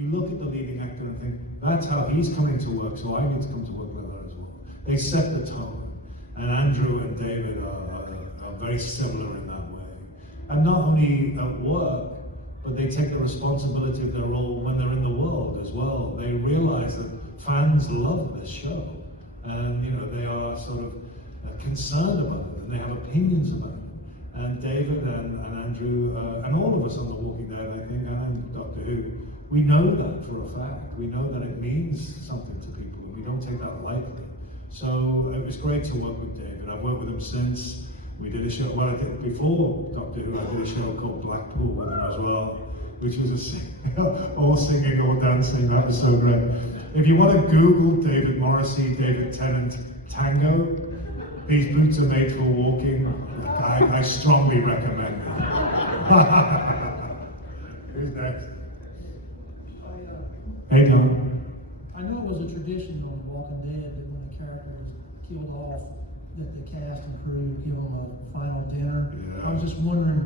you look at the leading actor and think, that's how he's coming to work, so I need to come to work like that as well. They set the tone. And Andrew and David are very similar in that way. And not only at work, but they take the responsibility of their role when they're in the world as well. They realize that fans love this show. And they are sort of concerned about it, and they have opinions about it. And David and Andrew, and all of us on The Walking Dead, I think, and Doctor Who, we know that for a fact. We know that it means something to people, and we don't take that lightly. So it was great to work with David. I've worked with him since. We did a show, well, I did before Doctor Who, I did a show called Blackpool with him as well, which was all singing, all dancing. That was so great. If you want to Google David Morrissey, David Tennant Tango, these boots are made for walking. I strongly recommend it. Who's next? Hey, Don. I know it was a tradition on The Walking Dead that when the character was killed off, that the cast and crew give them a final dinner. Yeah. I was just wondering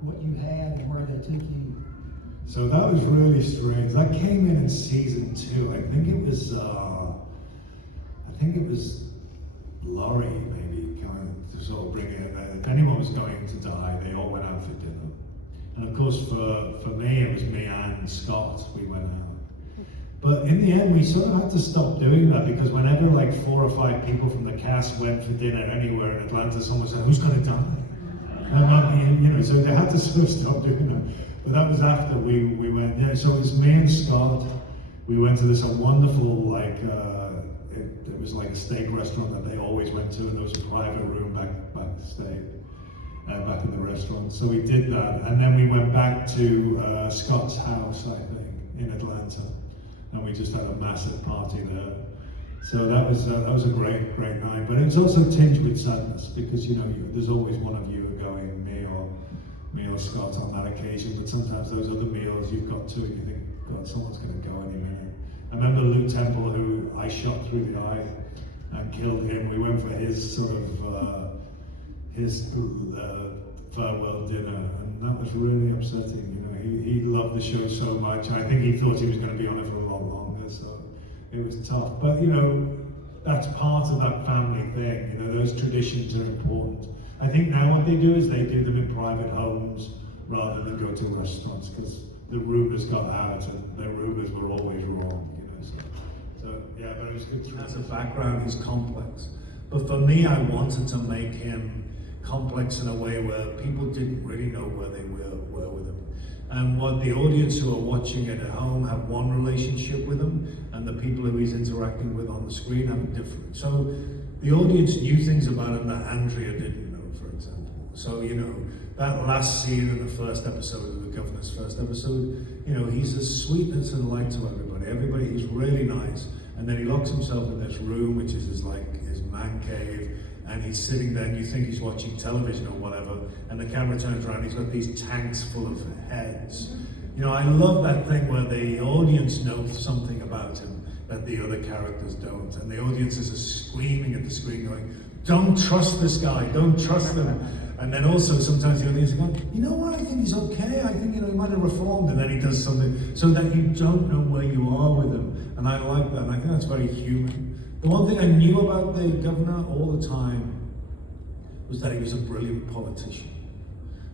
what you had and where they took you. So that was really strange. That came in season 2. I think it was Laurie maybe coming to sort of bring it. If anyone was going to die, they all went out for dinner. And of course, for me, it was me and Scott. We went out. But in the end, we sort of had to stop doing that because whenever like 4 or 5 people from the cast went for dinner anywhere in Atlanta, someone said, "Who's going to die?" And so they had to sort of stop doing that. But that was after we went. Yeah, so it was me and Scott. We went to this wonderful it was like a steak restaurant that they always went to, and there was a private room backstage, back in the restaurant. So we did that, and then we went back to Scott's house, I think, in Atlanta, and we just had a massive party there. So that was a great night, but it was also tinged with sadness because there's always one of you going, me or Scott on that occasion, but sometimes those other meals you've got to, and you think, God, someone's going to go any minute. I remember Lou Temple, who I shot through the eye and killed him. We went for his sort of farewell dinner, and that was really upsetting. He loved the show so much. I think he thought he was going to be on it for a lot longer, so it was tough. But that's part of that family thing. Those traditions are important. I think now what they do is they do them in private homes rather than go to restaurants because the rumors got out and the rumors were always wrong. So yeah, but it was good. As a background, he's complex. But for me, I wanted to make him complex in a way where people didn't really know where they were with him. And what the audience who are watching it at home have one relationship with him, and the people who he's interacting with on the screen have a different. So the audience knew things about him that Andrea didn't know, for example. So, that last scene in the first episode of the Governor's first episode, he's a sweetness and light to everybody. He's really nice. And then he locks himself in this room, which is his man cave, and he's sitting there and you think he's watching television or whatever, and the camera turns around, he's got these tanks full of heads. I love that thing where the audience knows something about him that the other characters don't, and the audiences are screaming at the screen going, "Don't trust this guy, don't trust him." And then also sometimes the audience are going, "You know what, I think he's okay, I think he might have reformed," and then he does something so that you don't know where you are with him. And I like that, and I think that's very human. The one thing I knew about the governor all the time was that he was a brilliant politician.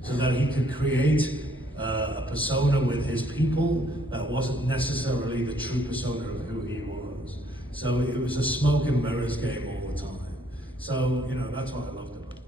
So that he could create a persona with his people that wasn't necessarily the true persona of who he was. So it was a smoke and mirrors game all the time. So, that's what I loved about it.